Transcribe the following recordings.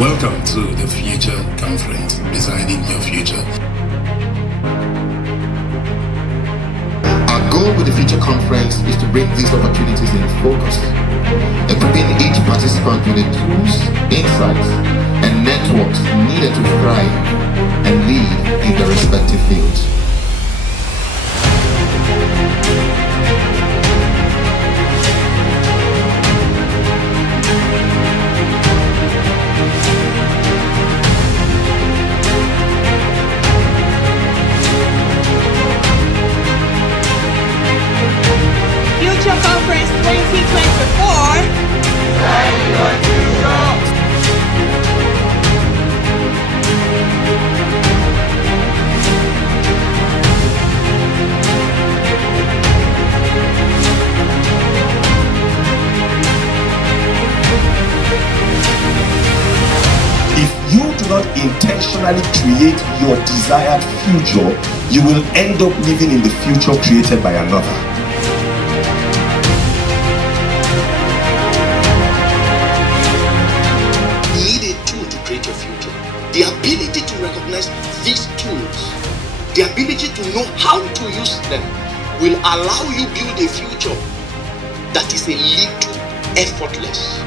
Welcome to the Future Conference, Designing Your Future. Our goal with the Future Conference is to bring these opportunities in focus, equipping each participant with the tools, insights, and networks needed to thrive and lead in their respective fields. Future Conference 2024. If you do not intentionally create your desired future, you will end up living in the future created by another. You need a tool to create your future. The ability to recognize these tools, the ability to know how to use them, will allow you build a future that is a little effortless.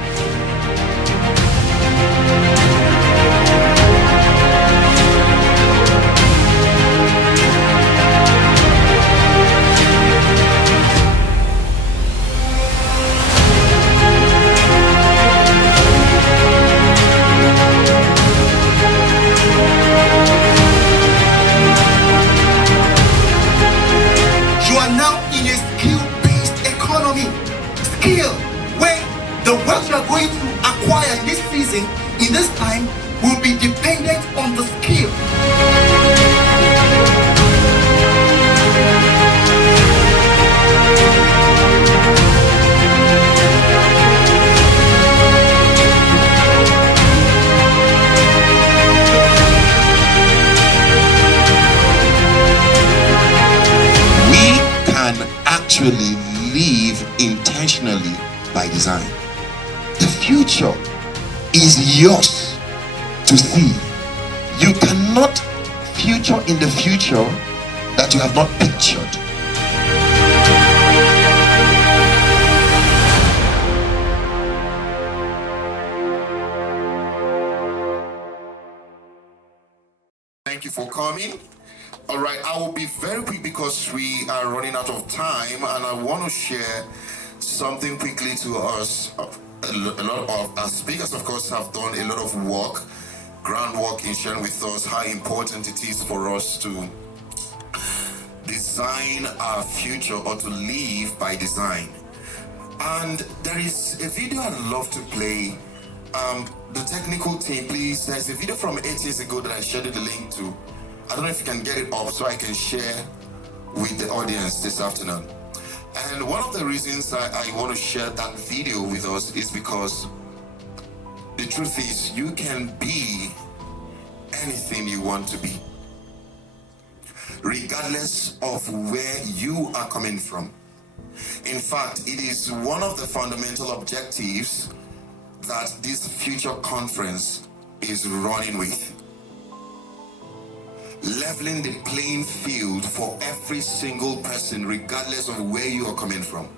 You are now in a skill-based economy. Skill, where the wealth you are going to acquire this season, in this time, will be dependent on the skill. We can actually live intentionally by design. The future is yours to see. You cannot future in the future that you have not pictured. Thank you for coming. All right, I will be very quick because we are running out of time, and I want to share something quickly to us. A lot of our speakers, of course, have done a lot of work, groundwork in sharing with us how important it is for us to design our future or to live by design. And there is a video I'd love to play. The technical team, please. There's a video from 8 years ago that I shared the link to. I don't know if you can get it up so I can share with the audience this afternoon. And one of the reasons I want to share that video with us is because the truth is you can be anything you want to be, regardless of where you are coming from. In fact, it is one of the fundamental objectives that this future conference is running with. Leveling the playing field for every single person, regardless of where you are coming from.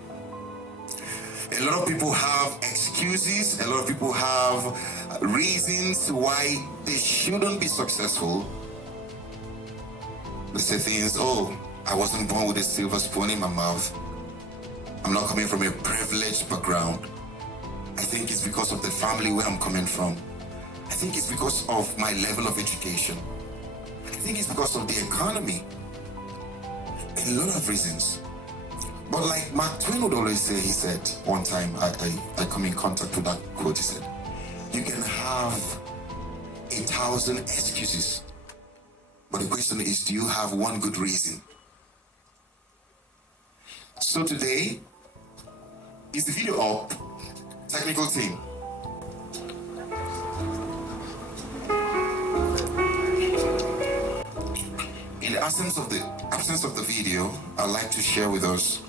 A lot of people have excuses, a lot of people have reasons why they shouldn't be successful. They say things, oh, I wasn't born with a silver spoon in my mouth. I'm not coming from a privileged background. I think it's because of the family where I'm coming from. I think it's because of my level of education. I think it's because of the economy. A lot of reasons. But like Mark Twain would always say, he said, one time I come in contact with that quote, he said, you can have 1,000 excuses, but the question is, do you have one good reason? So today, is the video up? Technical team. In the absence of the video, I'd like to share with us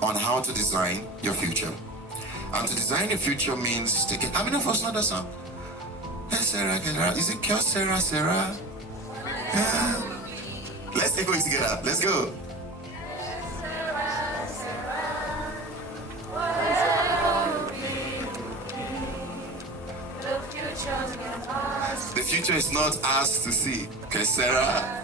on how to design your future. And to design your future means taking, how many of us know that song? Sarah. Is it Kyo Sarah? Yeah. Let's echo it together. Let's go. The future is not ours to see. Okay, Sarah.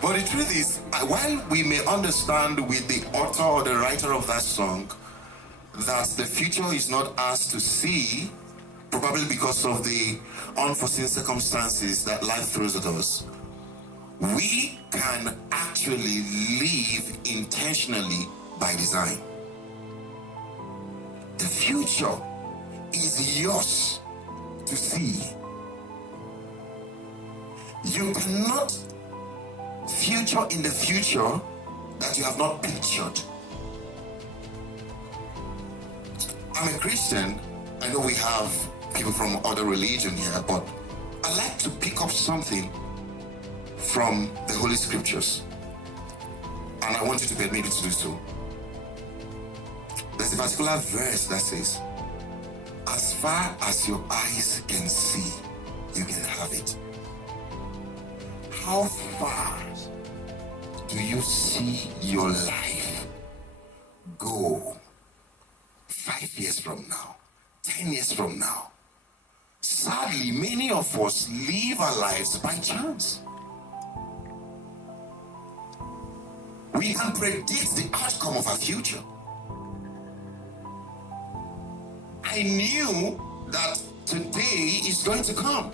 But the truth is, while we may understand with the author or the writer of that song that the future is not ours to see, probably because of the unforeseen circumstances that life throws at us, we can actually live intentionally by design. The future is yours to see. You cannot future in the future that you have not pictured. I'm a Christian. I know we have people from other religion here, but I like to pick up something from the Holy Scriptures, and I want you to permit me to do so. There's a particular verse that says, as far as your eyes can see, you can have it. How far do you see your life go 5 years from now, 10 years from now? Sadly, many of us live our lives by chance. We can predict the outcome of our future. I knew that today is going to come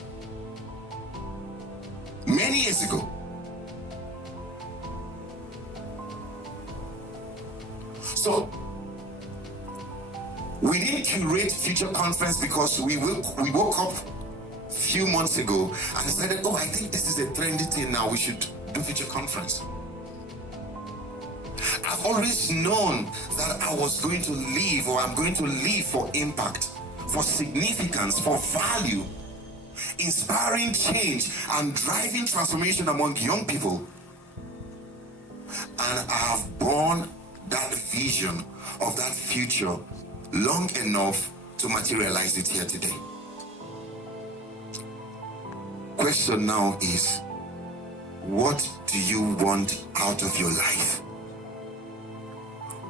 many years ago. So we didn't curate future conference because we woke up a few months ago and decided, oh, I think this is a trendy thing now, we should do future conference. I've always known that I was going to live, or I'm going to live for impact, for significance, for value, inspiring change and driving transformation among young people. And I have borne that vision of that future long enough to materialize it here today. Question now is, what do you want out of your life?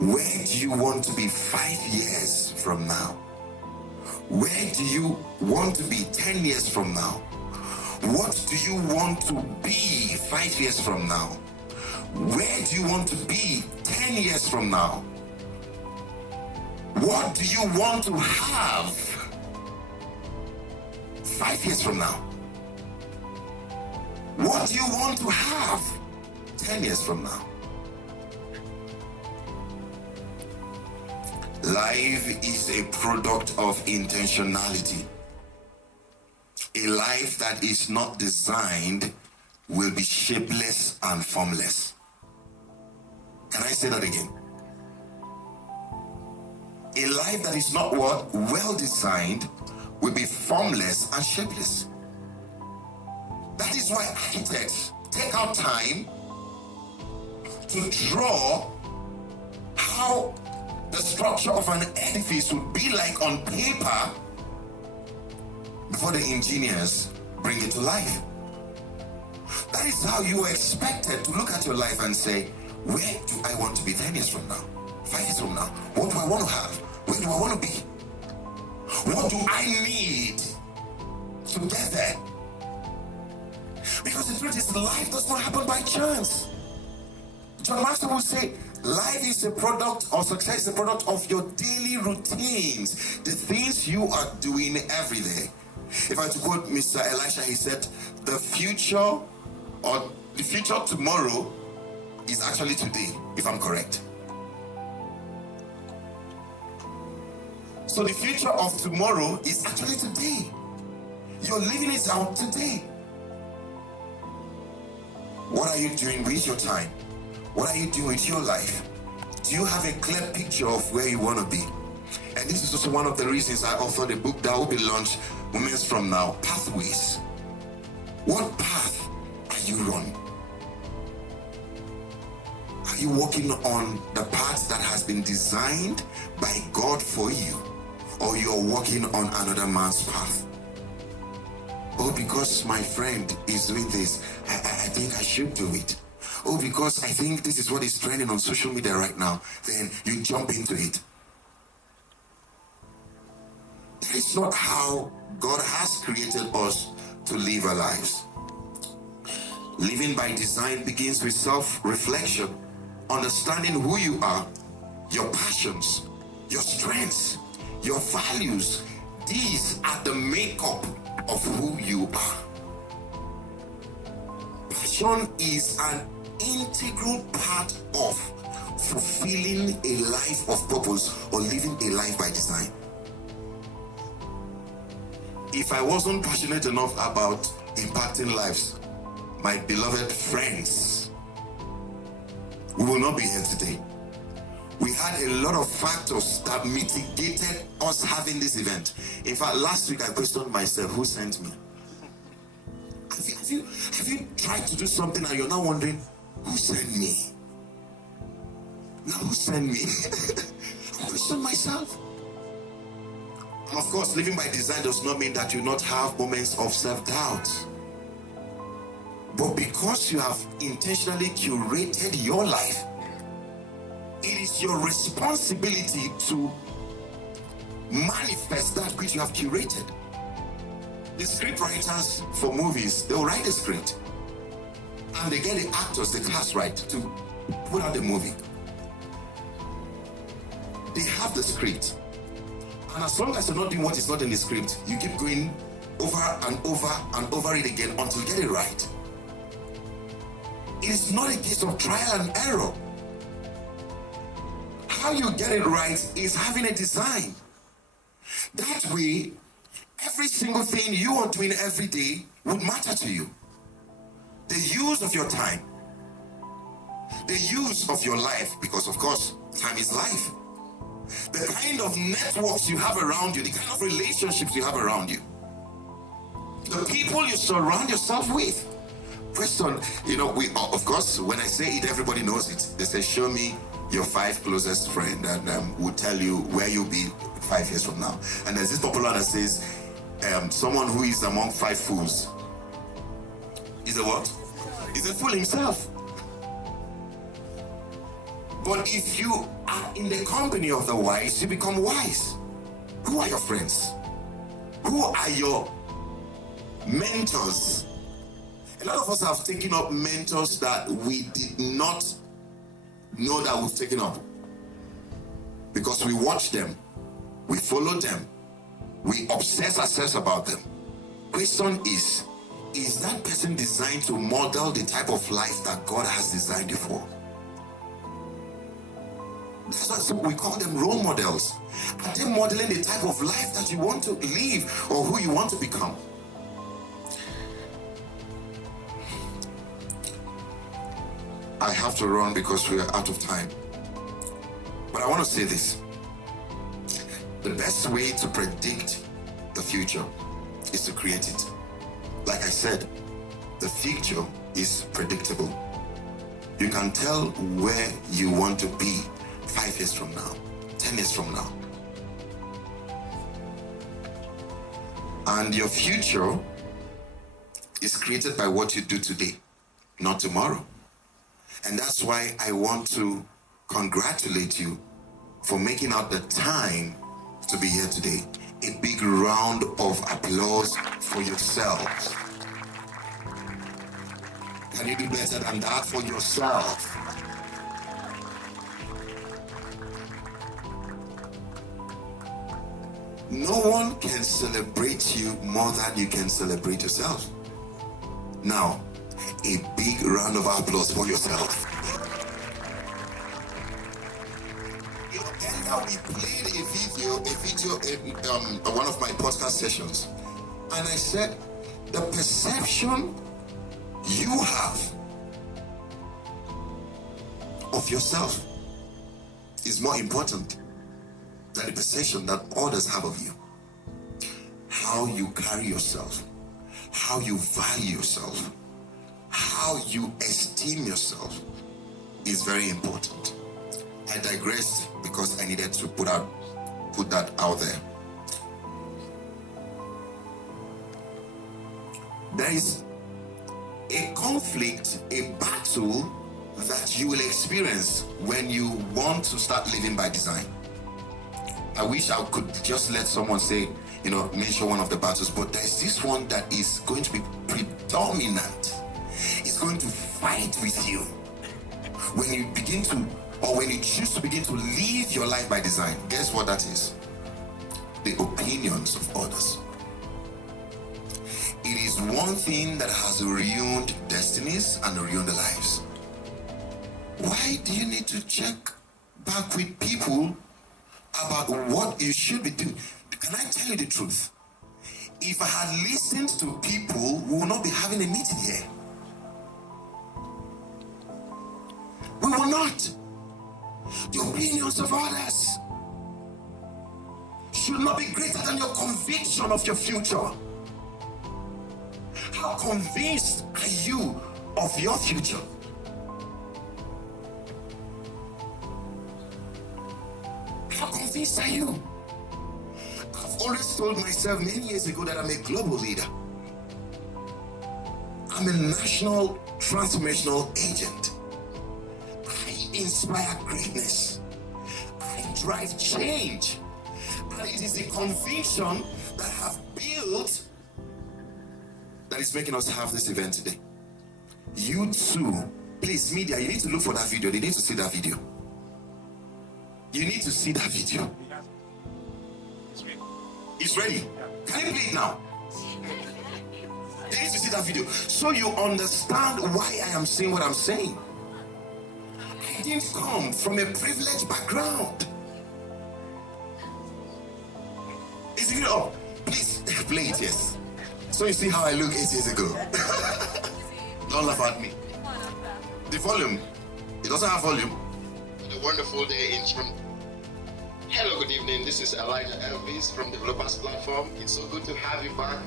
Where do you want to be 5 years from now? Where do you want to be 10 years from now? What do you want to be 5 years from now? Where do you want to be 10 years from now? What do you want to have 5 years from now? What do you want to have 10 years from now? Life is a product of intentionality. A life that is not designed will be shapeless and formless. Can I say that again? A life that is not well designed will be formless and shapeless. That is why architects take out time to draw how the structure of an edifice would be like on paper before the engineers bring it to life. That is how you are expected to look at your life and say, where do I want to be 10 years from now, 5 years from now? What do I want to have? Where do I want to be? What do I need to get there? Because the truth is, life does not happen by chance. John Master will say, life is a product, or success is a product of your daily routines, the things you are doing every day. If I were to quote Mr. Elisha, he said, the future tomorrow is actually today, if I'm correct. So the future of tomorrow is actually today. You're living it out today. What are you doing with your time? What are you doing with your life? Do you have a clear picture of where you want to be? And this is also one of the reasons I authored a book that will be launched moments from now, Pathways. What path are you on? Are you walking on the path that has been designed by God for you? Or you're walking on another man's path? Oh, because my friend is doing this, I think I should do it. Oh, because I think this is what is trending on social media right now, then you jump into it. That is not how God has created us to live our lives. Living by design begins with self-reflection, understanding who you are, your passions, your strengths, your values. These are the makeup of who you are. Passion is an integral part of fulfilling a life of purpose or living a life by design. If I wasn't passionate enough about impacting lives, my beloved friends, we will not be here today. We had a lot of factors that mitigated us having this event. In fact, last week I questioned myself, who sent me? Have you tried to do something and you're now wondering, who sent me? Now who sent me? I questioned myself. And of course, living by design does not mean that you not have moments of self-doubt. But because you have intentionally curated your life, it is your responsibility to manifest that which you have curated. The script writers for movies, they'll write a script and they get the actors, the cast right to put out the movie. They have the script, and as long as you're not doing what is not in the script, you keep going over and over and over it again until you get it right. It is not a case of trial and error. How you get it right is having a design. That way, every single thing you are doing every day would matter to you. The use of your time, the use of your life, because of course, time is life. The kind of networks you have around you, the kind of relationships you have around you, the people you surround yourself with. Question, we, of course, when I say it, everybody knows it. They say, show me your 5 closest friend, and we'll tell you where you'll be 5 years from now. And there's this popular that says, someone who is among 5 fools is a what? Is a fool himself. But if you are in the company of the wise, you become wise. Who are your friends? Who are your mentors? A lot of us have taken up mentors that we did not know that we've taken up, because we watch them, we follow them, we obsess ourselves about them. Question is that person designed to model the type of life that God has designed you for? That's why we call them role models. Are they modeling the type of life that you want to live or who you want to become? I have to run because we are out of time. But I want to say this. The best way to predict the future is to create it. Like I said, the future is predictable. You can tell where you want to be 5 years from now, 10 years from now. And your future is created by what you do today, not tomorrow. And that's why I want to congratulate you for making out the time to be here today. A big round of applause for yourselves. Can you do better than that for yourself? No one can celebrate you more than you can celebrate yourself. Now, a big round of applause for yourself. Earlier we played a video in one of my podcast sessions, and I said the perception you have of yourself is more important than the perception that others have of you. How you carry yourself, how you value yourself, how you esteem yourself is very important. I digressed because I needed to put that out there. there is a conflict, a battle that you will experience when you want to start living by design. I wish I could just let someone say, mention one of the battles, but there's this one that is going to be predominant. It's going to fight with you when you begin to, or when you choose to begin to live your life by design. Guess what that is? The opinions of others. It is one thing that has ruined destinies and ruined lives. Why do you need to check back with people about what you should be doing? Can I tell you the truth? If I had listened to people, we would not be having a meeting here. We will not. The opinions of others should not be greater than your conviction of your future. How convinced are you of your future? How convinced are you? I've always told myself many years ago that I'm a global leader. I'm a national transformational agent. I inspire greatness. I drive change. And it is the conviction that I have built that is making us have this event today. You too, please, media, you need to look for that video. They need to see that video. You need to see that video. It's ready. Can you play it now? They need to see that video so you understand why I am saying what I'm saying. I didn't come from a privileged background. Is the video up? Please play it, yes. So you see how I look 8 years ago. Don't laugh at me. The volume, it doesn't have volume. A wonderful day in Chum. Hello, good evening. This is Elijah Elvis from Developers Platform. It's so good to have you back.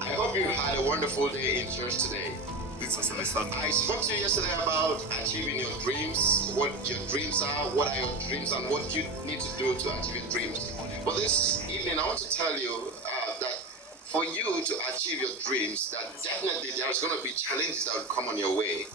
I hope you had a wonderful day in church today. I spoke to you yesterday about achieving your dreams, what your dreams are, what are your dreams, and what you need to do to achieve your dreams. But this evening, I want to tell you that for you to achieve your dreams, that definitely there's going to be challenges that will come on your way.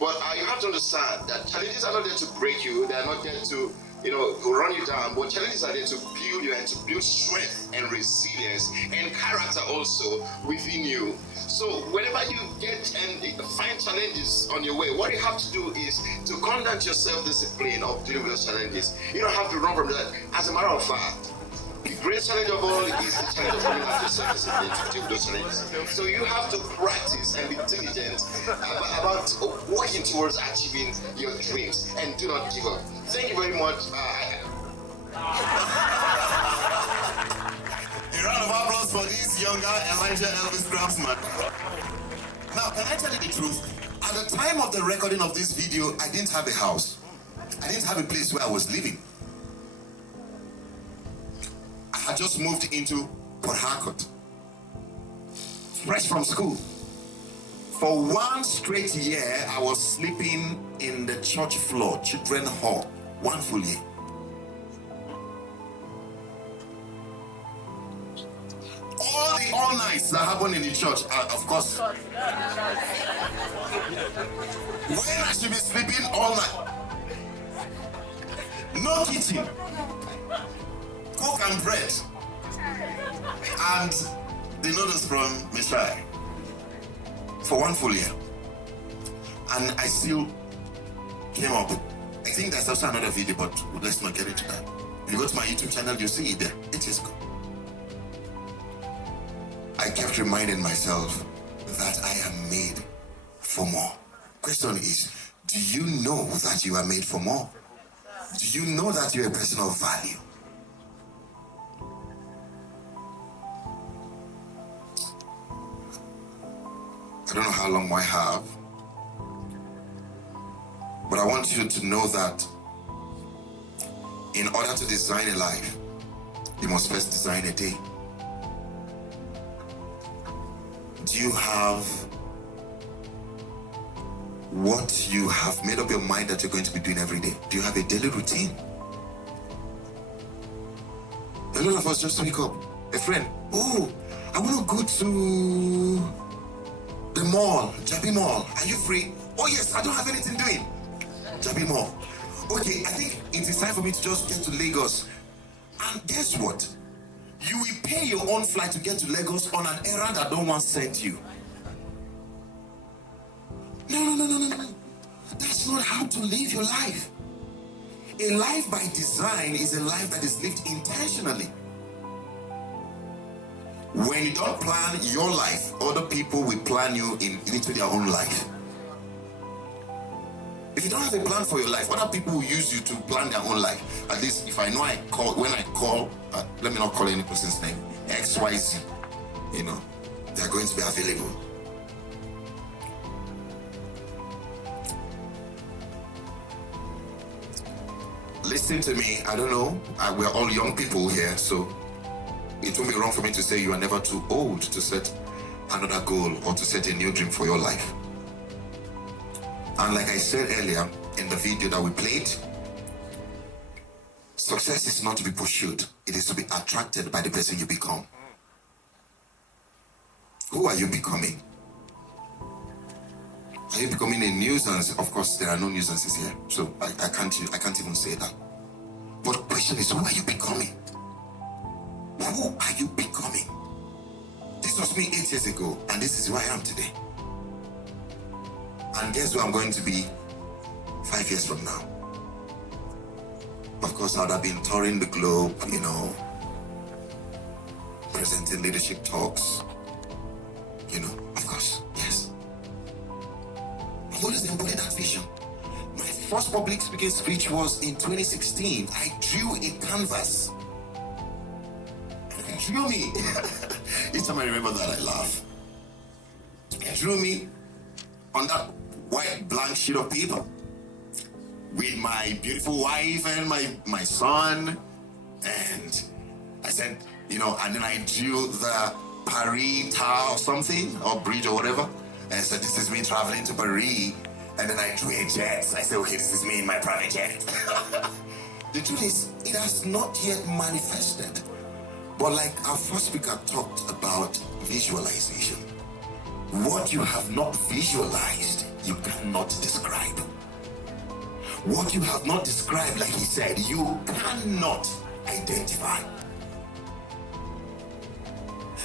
But you have to understand that challenges are not there to break you. They are not there to run you down, but challenges are there to build you and to build strength and resilience and character also within you. So whenever you get and find challenges on your way, what you have to do is to conduct your self-discipline of dealing with those challenges. You don't have to run from that. As a matter of fact, the greatest challenge of all is the challenge of running after self-discipline to deal with those challenges. So you have to practice and be diligent about working towards achieving your dreams, and do not give up. Thank you very much. A round of applause for this younger Elijah Elvis Kraftzmann. Now, can I tell you the truth? At the time of the recording of this video, I didn't have a house. I didn't have a place where I was living. I had just moved into Port Harcourt, fresh from school. For 1 straight year, I was sleeping in the church floor, children hall, 1 full year. All nights that happened in the church, of course. When I should be sleeping all night. No kitchen. Coke and bread. And the noodles from Messiah. For 1 full year. And I still came up. I think there's also another video, but let's not get into that. If you go to my YouTube channel, you see it there. It is good. I kept reminding myself that I am made for more. Question is, do you know that you are made for more? Do you know that you're a person of value? I don't know how long I have, but I want you to know that in order to design a life, you must first design a day. Do you have what you have made up your mind that you're going to be doing every day? Do you have a daily routine? A lot of us just wake up. A friend, oh, I want to go to Jabi Mall, are you free? Oh yes, I don't have anything doing. Jabi Mall. Okay, I think it is time for me to just get to Lagos. And guess what? You will pay your own flight to get to Lagos on an errand that no one sent you. No. That's not how to live your life. A life by design is a life that is lived intentionally. When you don't plan your life, other people will plan you into their own life. If you don't have a plan for your life, other people will use you to plan their own life. At least if I know when I call, let me not call any person's name, XYZ, they're going to be available. Listen to me, I don't know, we're all young people here, so it won't be wrong for me to say you are never too old to set another goal or to set a new dream for your life. And like I said earlier in the video that we played, success is not to be pursued, it is to be attracted by the person you become. Who are you becoming? Are you becoming a nuisance? Of course, there are no nuisances here, so I can't even say that. But the question is, who are you becoming? Who are you becoming? This was me 8 years ago, and this is who I am today. And guess who I'm going to be 5 years from now? Of course, I would have been touring the globe, presenting leadership talks, of course, yes. I've always embodied that vision. My first public speaking speech was in 2016. I drew a canvas. It drew me. Each time I remember that, I laugh. It drew me on that white blank sheet of paper with my beautiful wife and my son, and I said, and then I drew the Paris Tower or something, or bridge or whatever, and I said, this is me traveling to Paris, and then I drew a jet. I said, okay, this is me in my private jet. The truth is, it has not yet manifested, but like our first speaker talked about visualization. What you have not visualized, you cannot describe. What you have not described, like he said, you cannot identify.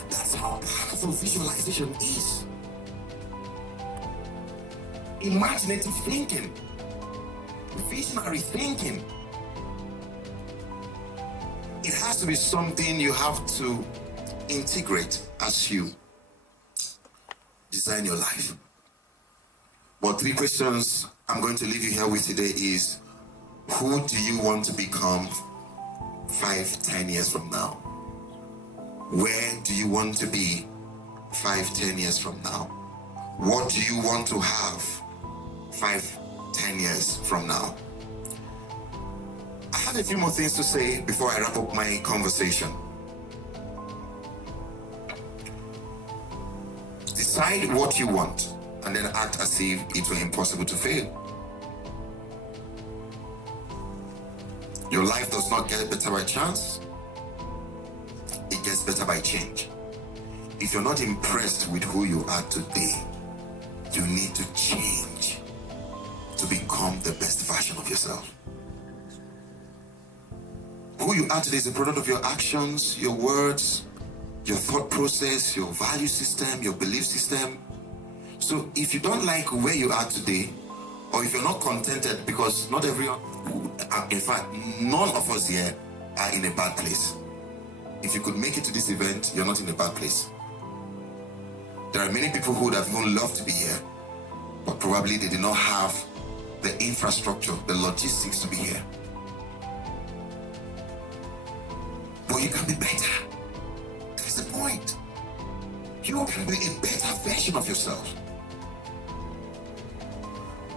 That's how powerful visualization is. Imaginative thinking, visionary thinking. It has to be something you have to integrate as you design your life. But 3 questions I'm going to leave you here with today is, who do you want to become 5-10 years from now? Where do you want to be 5-10 years from now? What do you want to have 5-10 years from now? I have a few more things to say before I wrap up my conversation. Decide what you want and then act as if it were impossible to fail. Your life does not get better by chance. It gets better by change. If you're not impressed with who you are today, you need to change to become the best version of yourself. Who you are today is a product of your actions, your words, your thought process, your value system, your belief system. So if you don't like where you are today, or if you're not contented, because not everyone, in fact, none of us here are in a bad place. If you could make it to this event, you're not in a bad place. There are many people who would have even loved to be here, but probably they did not have the infrastructure, the logistics to be here. But you can be better. That's the point. You can be a better version of yourself.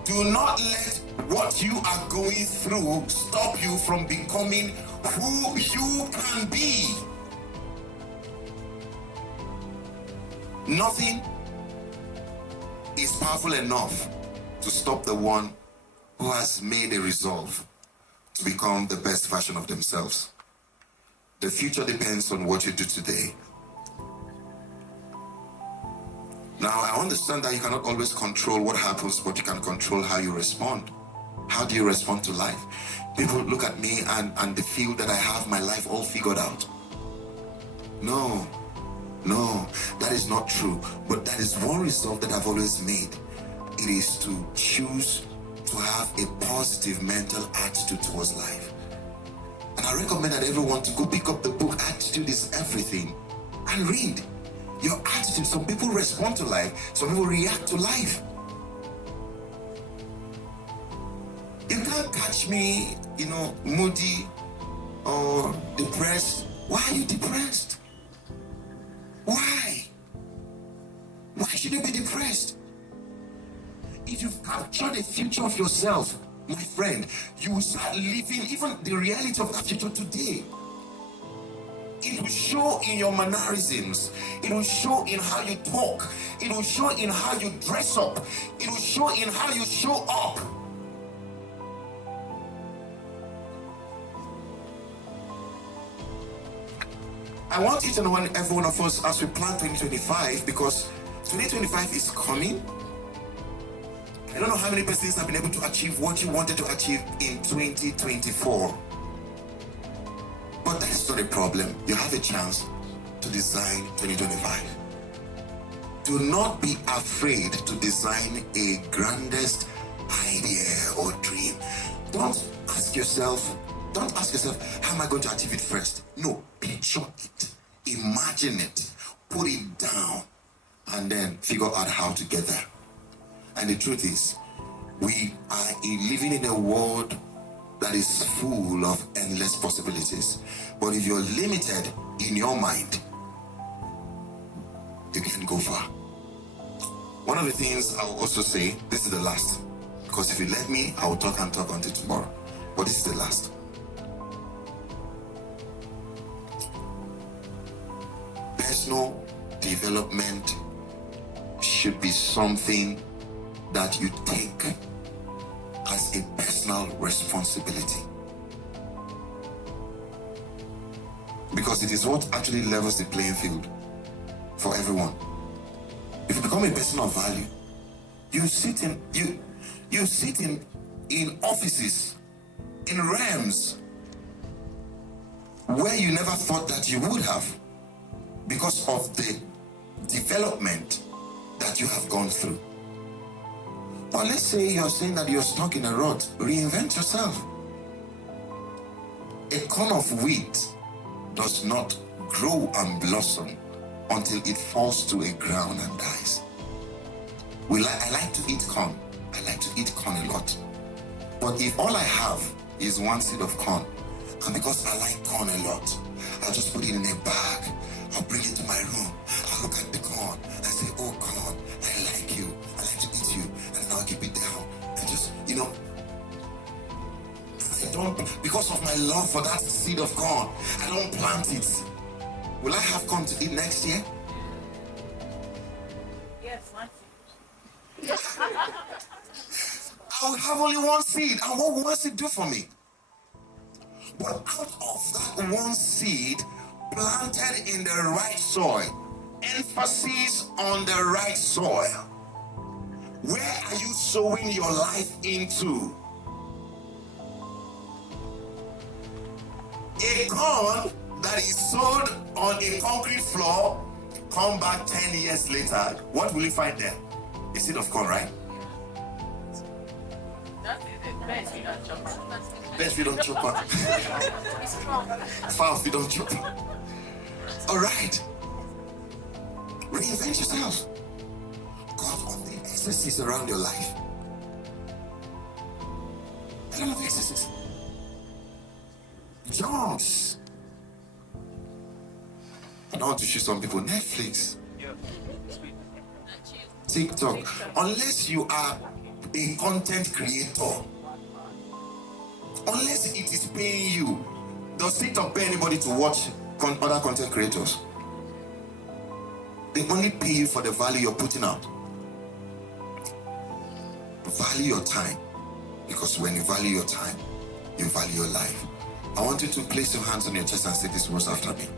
Do not let what you are going through stop you from becoming who you can be. Nothing is powerful enough to stop the one who has made a resolve to become the best version of themselves. The future depends on what you do today. Now, I understand that you cannot always control what happens, but you can control how you respond. How do you respond to life? People look at me and they feel that I have my life all figured out. No, that is not true. But that is one resolve that I've always made. It is to choose to have a positive mental attitude towards life. And I recommend that everyone to go pick up the book Attitude is Everything and read. Your attitude. Some people respond to life, some people react to life. You can't catch me, moody or depressed. Why are you depressed? Why? Why should you be depressed? If you've captured a future of yourself, my friend, you will start living even the reality of that future today. It will show in your mannerisms. It will show in how you talk. It will show in how you dress up. It will show in how you show up. I want each and every one of us, as we plan 2025, because 2025 is coming. I don't know how many persons have been able to achieve what you wanted to achieve in 2024. But that is not a problem. You have a chance to design 2025. Do not be afraid to design a grandest idea or dream. Don't ask yourself, how am I going to achieve it first? No, picture it, imagine it, put it down, and then figure out how to get there. And the truth is, we are living in a world that is full of endless possibilities. But if you're limited in your mind, you can't go far. One of the things I will also say, this is the last, because if you let me, I will talk until tomorrow. But this is the last. Personal development should be something that you take as a personal responsibility, because it is what actually levels the playing field for everyone. If you become a person of value, you sit in offices, in realms where you never thought that you would have, because of the development that you have gone through. Or let's say you're saying that you're stuck in a rut. Reinvent yourself. A corn of wheat does not grow and blossom until it falls to a ground and dies. I like to eat corn. I like to eat corn a lot. But if all I have is one seed of corn, and because I like corn a lot, I'll just put it in a bag. I'll bring it to my room. I'll look at the corn and say, oh corn, I like you. I like to eat you. And I'll keep it down. And just, I don't, because of my love for that seed of corn, I don't plant it. Will I have corn to eat next year? Yes, one seed. I will have only one seed. And what will one seed do for me? But out of that one seed, planted in the right soil, emphasis on the right soil. Where are you sowing your life into? A corn that is sowed on a concrete floor, come back 10 years later, what will you find there? A seed of corn, right? That's it. Best we don't chop. Best we don't chop up. It's strong. Far we don't chop up. All right. Reinvent yourself. God of the excesses around your life. I don't have excesses. Jobs. I don't want to show some people Netflix, TikTok. Unless you are a content creator, unless it is paying you. Does TikTok pay anybody to watch other content creators? They only pay you for the value you're putting out. Value your time, because when you value your time, you value your life. I want you to place your hands on your chest and say these words after me.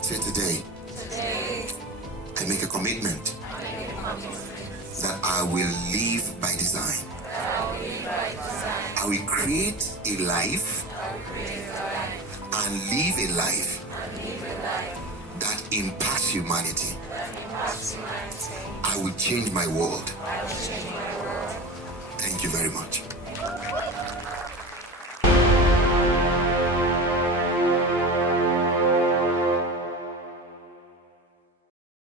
Say, today, I make a commitment that I will live by design. I will create a life and live a life that impacts humanity. I will change my world. Thank you very much.